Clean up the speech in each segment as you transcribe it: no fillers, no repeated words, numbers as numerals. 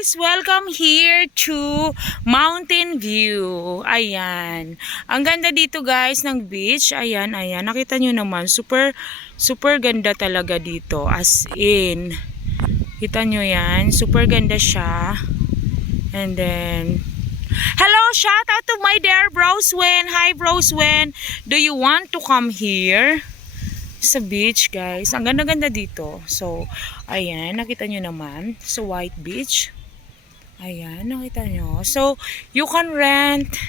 guys! Welcome here to Mountain View. Ayan. Ang ganda dito guys ng beach. Ayan, ayan. Nakita nyo naman. Super ganda talaga dito. As in. Kita nyo yan. Super ganda siya. And then, hello! Shout out to my dear Broswen. Hi Broswen. Do you want to come here? Sa beach guys, ang ganda-ganda dito. So, ayan, nakita nyo naman sa white beach. Ayan, nakita nyo. So, you can rent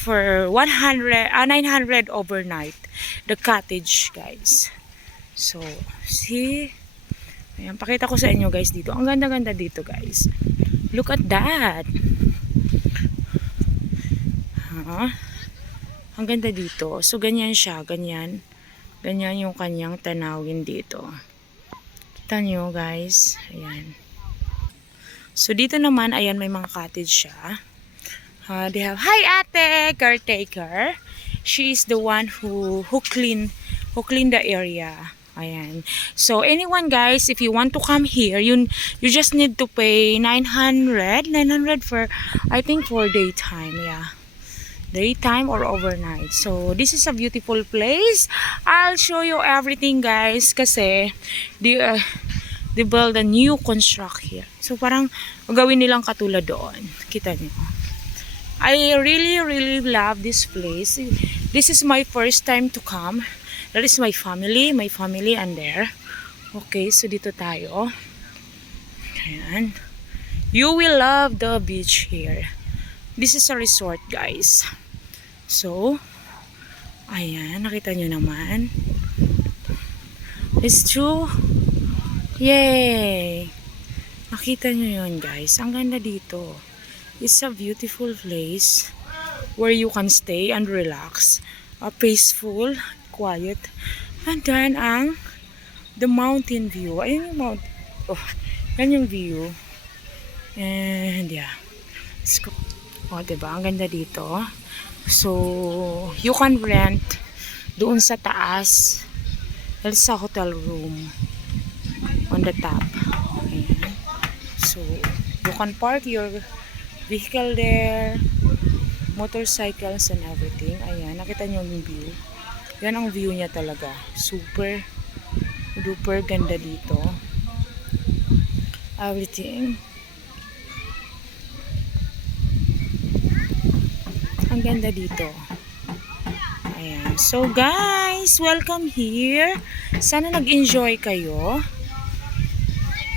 for 900 overnight the cottage guys. So, see? Ayan, pakita ko sa inyo guys dito. Ang ganda-ganda dito guys. Look at that. Ang ganda dito. So, ganyan siya, ganyan. Ganyan yung kanyang tanawin dito. Kita nyo guys. Ayan. So dito naman, ayan may mga cottage siya. They have, hi ate, caretaker. She is the one who clean the area. Ayan. So anyone guys, if you want to come here, you just need to pay 900 for, I think for daytime. Yeah. Daytime or overnight. So this is a beautiful place. I'll show you everything guys kasi they build a new construct here. So parang gawin nilang katulad doon. Kita niyo. I really love this place. This is my first time to come. That is my family and there. Okay, so dito tayo. Ayan. You will love the beach here. This is a resort guys. So, ayan, nakita nyo naman. It's true. Yay! Nakita nyo yun guys. Ang ganda dito. It's a beautiful place where you can stay and relax. Peaceful, quiet. And then, the mountain view. Ayun yung mountain. Oh, yan yung view. And, yeah. Let's go. Oh, diba? Ang ganda dito. So, you can rent doon sa taas. Dahil sa hotel room. On the top. Ayan. So, you can park your vehicle there. Motorcycles and everything. Ayan. Nakita nyo yung view. Yan ang view niya talaga. Super duper ganda dito. Everything. Ang ganda dito. Ayan. So guys, welcome here. Sana nag-enjoy kayo.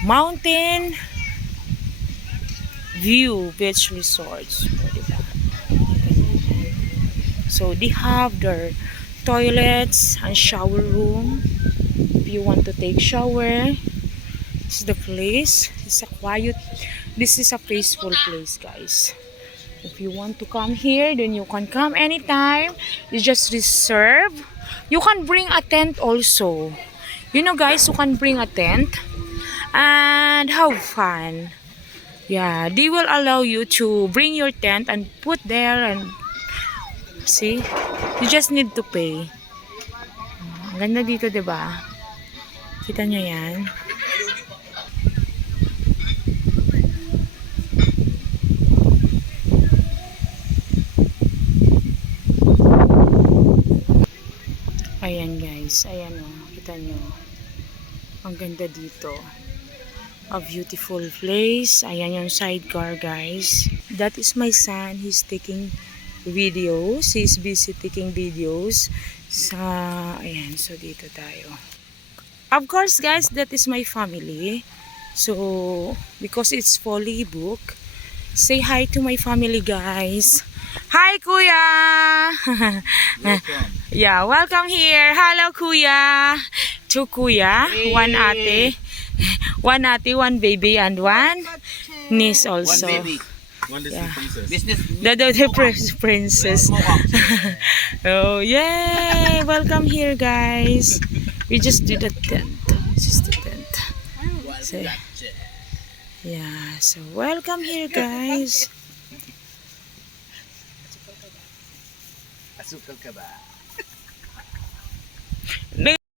Mountain View Beach Resorts. So they have their toilets and shower room. If you want to take shower, this is the place. It's a quiet. This is a peaceful place, guys. If you want to come here, then you can come anytime. You just reserve. You can bring a tent also. You know guys, you can bring a tent and have fun. Yeah, they will allow you to bring your tent and put there and see. You just need to pay. Ang ganda dito, diba? Kita nyo yan. Ayan guys, ayan o, kita nyo. Ang ganda dito. A beautiful place. Ayan yung sidecar guys. That is my son. He's taking videos. He's busy taking videos. Ayan, so dito tayo. Of course guys, that is my family. So, because it's fully booked, say hi to my family guys. Hi Kuya! Yeah, welcome here. Hello Kuya. Two Kuya, hey. One ate, one baby, and one niece also. One baby. One yeah. Princess. The princess. Oh, yay! Welcome here guys. We just do the tent. Just the tent. So, yeah, so welcome here guys. Asukal ka ba?